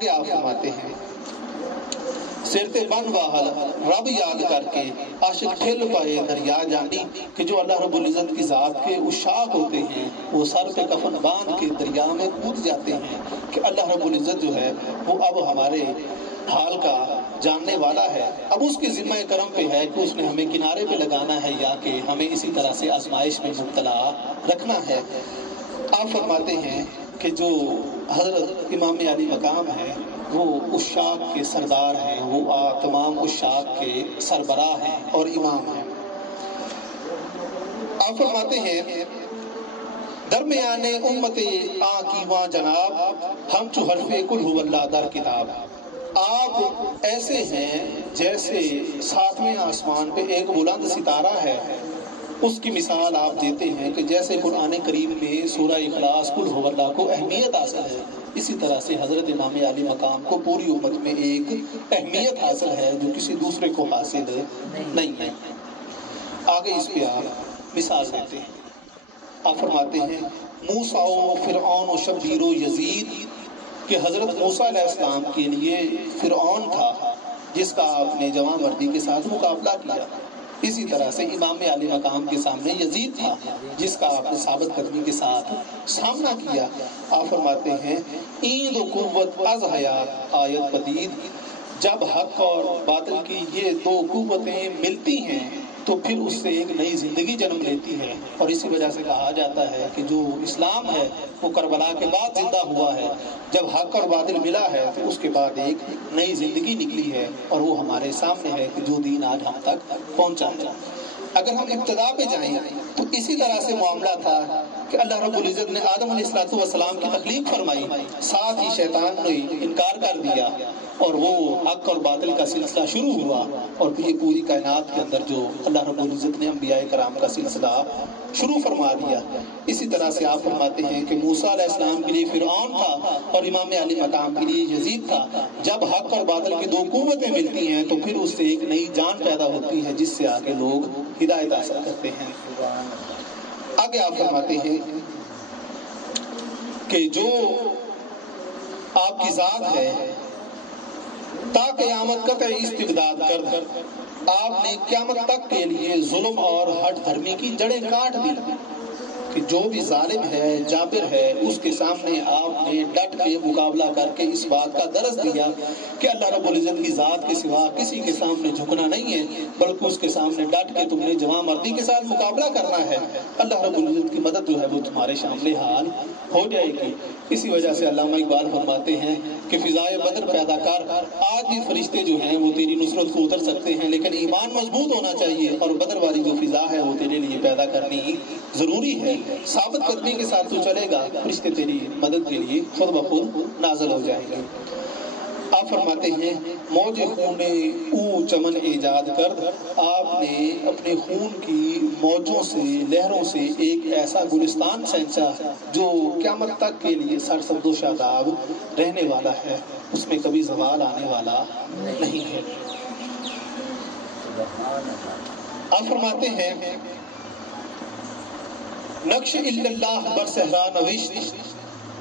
آگے آپ فرماتے ہیں سرتے بن واہل رب یاد کر کے عاشق ٹھل پائے دریا جانی، کہ جو اللہ رب العزت کی ذات کے عشاق ہوتے ہیں وہ سر پہ کفن باندھ کے دریا میں کود جاتے ہیں کہ اللہ رب العزت جو ہے وہ اب ہمارے حال کا جاننے والا ہے، اب اس کے ذمہ کرم پہ ہے کہ اس نے ہمیں کنارے پہ لگانا ہے یا کہ ہمیں اسی طرح سے آزمائش میں مبتلا رکھنا ہے۔ آپ فرماتے ہیں کہ جو حضرت امام علی مقام ہے وہ عشاق کے سردار ہیں، وہ تمام عشاق کے سربراہ ہیں اور امام ہیں۔ آپ فرماتے ہیں درمیان امت کی وہاں جناب ہم چو حرف کل ہو اللہ در کتاب، آپ ایسے ہیں جیسے ساتویں آسمان پہ ایک بلند ستارہ ہے، اس کی مثال آپ دیتے ہیں کہ جیسے قرآن کریم میں سورہ اخلاص قل هو اللہ کو اہمیت حاصل ہے، اسی طرح سے حضرت امام علی مقام کو پوری امت میں ایک اہمیت حاصل ہے جو کسی دوسرے کو حاصل نہیں ہے۔ آگے اس پہ آپ مثال دیتے ہیں، آپ فرماتے ہیں موسیٰ و فرعون و شبیر و یزید، کہ حضرت موسیٰ علیہ السلام کے لیے فرعون تھا جس کا آپ نے جواں مردی کے ساتھ مقابلہ کیا، اسی طرح سے امام علی مقام کے سامنے یزید تھا جس کا آپ نے ثابت قدمی کے ساتھ سامنا کیا۔ آپ فرماتے ہیں ایند و قوت از حیات آیت پدید، جب حق اور باطل کی یہ دو قوتیں ملتی ہیں تو پھر اس سے ایک نئی زندگی جنم لیتی ہے، اور اسی وجہ سے کہا جاتا ہے کہ جو اسلام ہے وہ کربلا کے بعد زندہ ہوا ہے، جب حق اور باطل ملا ہے تو اس کے بعد ایک نئی زندگی نکلی ہے اور وہ ہمارے سامنے ہے کہ جو دین آج ہم تک پہنچا ہے۔ اگر ہم ابتدا پہ جائیں تو اسی طرح سے معاملہ تھا کہ اللہ رب العزت نے آدم علیہ السلام کی تخلیق فرمائی، ساتھ ہی شیطان نے انکار کر دیا اور وہ حق اور باطل کا سلسلہ شروع ہوا، اور پھر یہ پوری کائنات کے اندر جو اللہ رب العزت نے انبیاء کرام کا سلسلہ شروع فرما دیا۔ اسی طرح سے آپ فرماتے ہیں کہ موسیٰ علیہ السلام کے لیے فرعون تھا اور امام علی مقام کے لیے یزید تھا، جب حق اور باطل کی دو قوتیں ملتی ہیں تو پھر اس سے ایک نئی جان پیدا ہوتی ہے جس سے آگے لوگ ہدایت حاصل کرتے ہیں۔ آگے آپ فرماتے ہیں کہ جو آپ کی ذات ہے تا قیامت قطع استبداد کر، آپ نے قیامت تک کے لیے ظلم اور ہٹ دھرمی کی جڑیں کاٹ دی، کہ جو بھی ظالم ہے جابر ہے اس کے سامنے آپ نے ڈٹ کے مقابلہ کر کے اس بات کا درس دیا کہ اللہ رب العزت کی ذات کے سوا کسی کے سامنے جھکنا نہیں ہے، بلکہ اس کے سامنے ڈٹ کے تم نے جواں مردی کے ساتھ مقابلہ کرنا ہے، اللہ رب العزت کی مدد جو ہے وہ تمہارے سامنے حال ہو جائے گی۔ اسی وجہ سے علامہ اقبال فرماتے ہیں کہ فضائے بدر پیدا کر، آج بھی فرشتے جو ہیں وہ تیری نصرت کو اتر سکتے ہیں لیکن ایمان مضبوط ہونا چاہیے، اور بدر والی جو فضا ہے وہ تیرے لیے پیدا کرنی ضروری ہے، ثابت قدمی کے ساتھ تو چلے گا، فرشتے تیری مدد کے لیے خود بخود نازل ہو جائیں گے۔ آپ فرماتے ہیں موج خون او چمن ایجاد کرد، آپ نے اپنے خون کی موجوں سے لہروں سے ایک ایسا گلستان سینچا جو قیامت تک کے لیے سرسبز و شاداب رہنے والا ہے، اس میں کبھی زوال آنے والا نہیں ہے۔ آپ فرماتے ہیں نقش الا اللہ بر صحرا نوشت،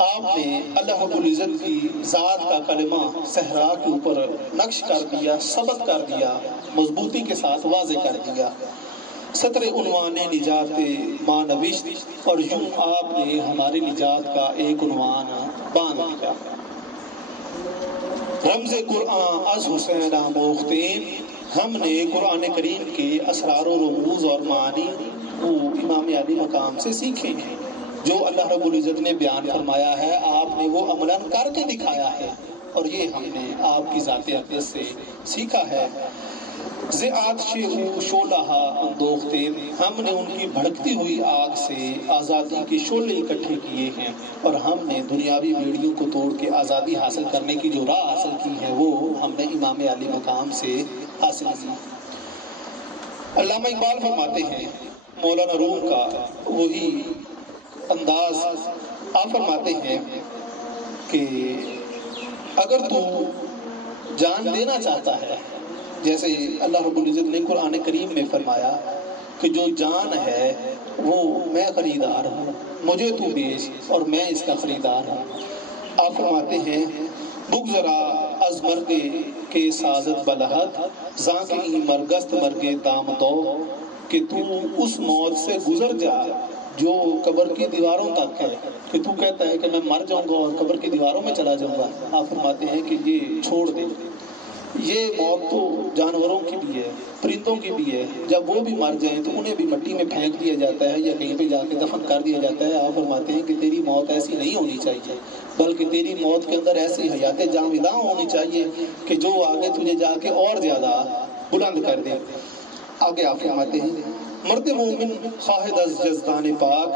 آپ نے اللہ رب العزت کی ذات کا کلمہ صحرا کے اوپر نقش کر دیا، ثبت کر دیا، مضبوطی کے ساتھ واضح کر دیا۔ سطر عنوان نجات ماں نوشت، اور یوں آپ نے ہماری نجات کا ایک عنوان باندھ دیا۔ رمز قرآن از حسین آموختین، ہم نے قرآن کریم کے اسرار و رموز اور معانی وہ امام علی مقام سے سیکھے ہیں، جو اللہ رب العزت نے بیان فرمایا ہے آپ نے وہ عملاً کر کے دکھایا ہے، اور یہ ہم نے آپ کی ذات اقدس سے سیکھا ہے۔ زیادت شعلہ اندوختین، ہم نے ان کی بھڑکتی ہوئی آگ سے آزادی کے شعلے اکٹھے کیے ہیں، اور ہم نے دنیاوی بیڑیوں کو توڑ کے آزادی حاصل کرنے کی جو راہ حاصل کی ہے وہ ہم نے امام علی مقام سے حاصل کی۔ علامہ اقبال فرماتے ہیں مولانا روم کا وہی انداز، آپ فرماتے ہیں کہ اگر تو جان دینا چاہتا ہے، جیسے اللہ رب العزت نے قرآن کریم میں فرمایا کہ جو جان ہے وہ میں خریدار ہوں، مجھے تو بیچ اور میں اس کا خریدار ہوں۔ آپ فرماتے ہیں بگذرا از مرگ کے سازت بلحت زاں کے ای مرگست مرگے دام دو کہ تو اس موت سے گزر جا جو قبر کی دیواروں تک ہے، کہ تو کہتا ہے کہ میں مر جاؤں گا اور قبر کی دیواروں میں چلا جاؤں گا۔ آپ فرماتے ہیں کہ یہ چھوڑ دے، یہ موت تو جانوروں کی بھی ہے، پرندوں کی بھی ہے، جب وہ بھی مر جائیں تو انہیں بھی مٹی میں پھینک دیا جاتا ہے یا کہیں پہ جا کے دفن کر دیا جاتا ہے۔ آپ فرماتے ہیں کہ تیری موت ایسی نہیں ہونی چاہیے، بلکہ تیری موت کے اندر ایسی حیات جاوداں ہونی چاہیے کہ جو آگے تجھے جا کے اور زیادہ بلند کر دے۔ آگے آپ فرماتے ہیں مرد مومن خواہد از جزدان پاک،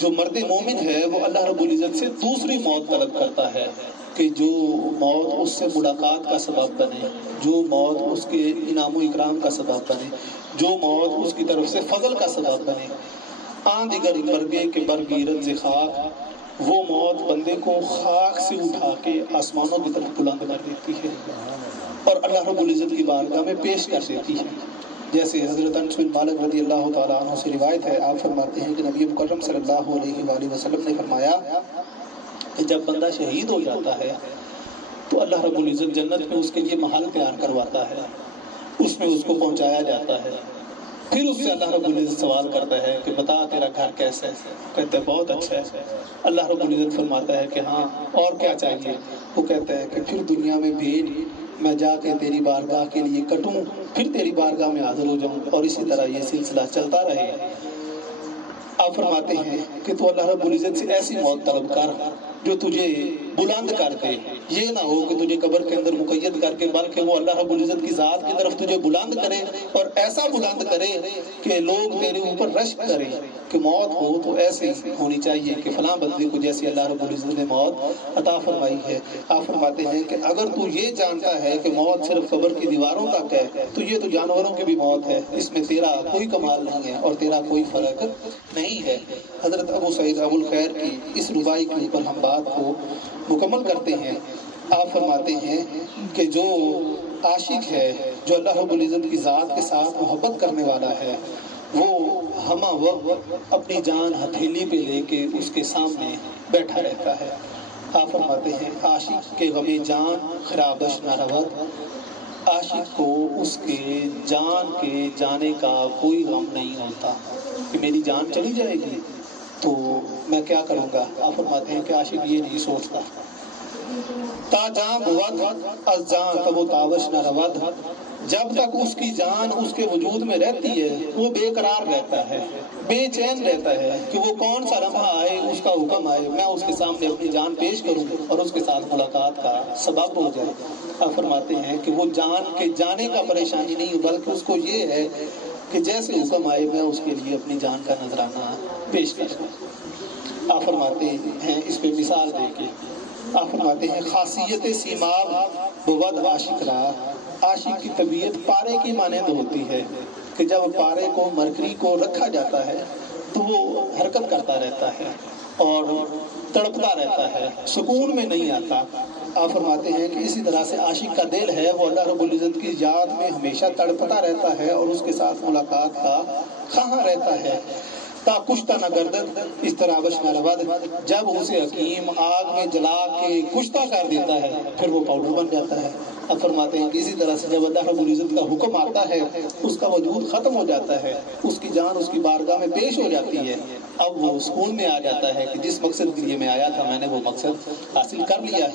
جو مرد مومن ہے وہ اللہ رب العزت سے دوسری موت طلب کرتا ہے کہ جو موت اس سے ملاقات کا سبب بنے، جو موت اس کے انعام و اکرام کا سبب بنے، جو موت اس کی طرف سے فضل کا سبب بنے۔ آن دیگر مرگے کے برگیرد ز خاک، وہ موت بندے کو خاک سے اٹھا کے آسمانوں کی طرف بلند کر دیتی ہے اور اللہ رب العزت کی بارگاہ میں پیش کر دیتی ہے۔ جیسے حضرت انس بن مالک رضی اللہ تعالیٰ عنہ سے روایت ہے، آپ فرماتے ہیں کہ نبی مکرم صلی اللہ علیہ وآلہ وسلم نے فرمایا کہ جب بندہ شہید ہو جاتا ہے تو اللہ رب العزت جنت میں اس کے لیے محل تیار کرواتا ہے، اس میں اس کو پہنچایا جاتا ہے، پھر اس سے اللہ رب العزت سوال کرتا ہے کہ بتا تیرا گھر کیسا ہے؟ کہتا ہے بہت اچھا ہے۔ اللہ رب العزت فرماتا ہے کہ ہاں اور کیا چاہیے؟ وہ کہتا ہے کہ پھر دنیا میں بھیج، میں جا کے تیری بارگاہ کے لیے کٹوں، پھر تیری بارگاہ میں حاضر ہو جاؤں، اور اسی طرح یہ سلسلہ چلتا رہے۔ آپ فرماتے ہیں کہ تو اللہ رب العزت سے ایسی موت طلب کر جو تجھے بلند کر دے، یہ نہ ہو کہ تجھے قبر کے اندر مقید کر کے، بلکہ وہ اللہ رب العزت کی ذات کی طرف تجھے بلند کرے، اور ایسا بلند کرے کہ لوگ تیرے اوپر رشک کریں کہ موت ہو تو ایسے ہونی چاہیے کہ فلاں بندے کو جیسے اللہ رب العزت نے موت عطا فرمائی ہے۔ آپ فرماتے ہیں کہ اگر تو یہ جانتا ہے کہ موت صرف قبر کی دیواروں تک ہے تو یہ تو جانوروں کی بھی موت ہے، اس میں تیرا کوئی کمال نہیں ہے اور تیرا کوئی فرق نہیں ہے۔ حضرت ابو سعید ابو الخیر کی اس ربائی کے اوپر ہم بات کو مکمل کرتے ہیں۔ آپ فرماتے ہیں کہ جو عاشق ہے، جو اللہ رب العزت کی ذات کے ساتھ محبت کرنے والا ہے، وہ ہمہ وقت اپنی جان ہتھیلی پہ لے کے اس کے سامنے بیٹھا رہتا ہے۔ آپ فرماتے ہیں عاشق کے غم جان خرابش نہ رود، عاشق کو اس کے جان کے جانے کا کوئی غم نہیں ہوتا کہ میری جان چلی جائے گی تو میں کیا کروں گا۔ آپ فرماتے ہیں کہ عاشق یہ نہیں سوچتا، تا جان بود از جان تب تاوش نہ رود، جب تک اس کی جان اس کے وجود میں رہتی ہے وہ بے قرار رہتا ہے، بے چین رہتا ہے کہ وہ کون سا لمحہ آئے، اس کا حکم آئے، میں اس کے سامنے اپنی جان پیش کروں اور اس کے ساتھ ملاقات کا سبب ہو جائے۔ آپ فرماتے ہیں کہ وہ جان کے جانے کا پریشانی نہیں، بلکہ اس کو یہ ہے کہ جیسے حکم آئے میں اس کے لیے اپنی جان کا نذرانہ پیش کروں۔ آپ فرماتے ہیں اس پہ مثال دے کے، آپ فرماتے ہیں خاصیت سیماب بود عاشق را، عاشق کی طبیعت پارے کی مانند ہوتی ہے کہ جب پارے کو مرکری کو رکھا جاتا ہے تو وہ حرکت کرتا رہتا ہے اور تڑپتا رہتا ہے، سکون میں نہیں آتا۔ آپ فرماتے ہیں کہ اسی طرح سے عاشق کا دل ہے وہ اللہ رب العزت کی یاد میں ہمیشہ تڑپتا رہتا ہے اور اس کے ساتھ ملاقات کا خواہاں رہتا ہے۔ تا کشتہ نہ گردد اس طرح بش نہ رود، جب اسے حکیم آگ میں جلا کے کشتہ کر دیتا ہے پھر وہ پاؤڈر بن جاتا ہے۔ اب فرماتے ہیں کہ اسی طرح سے جب اللہ رب العزت کا حکم آتا ہے اس کا وجود ختم ہو جاتا ہے، اس کی جان اس کی بارگاہ میں پیش ہو جاتی ہے، اب وہ سکون میں آ جاتا ہے کہ جس مقصد کے لیے میں آیا تھا میں نے وہ مقصد حاصل کر لیا ہے۔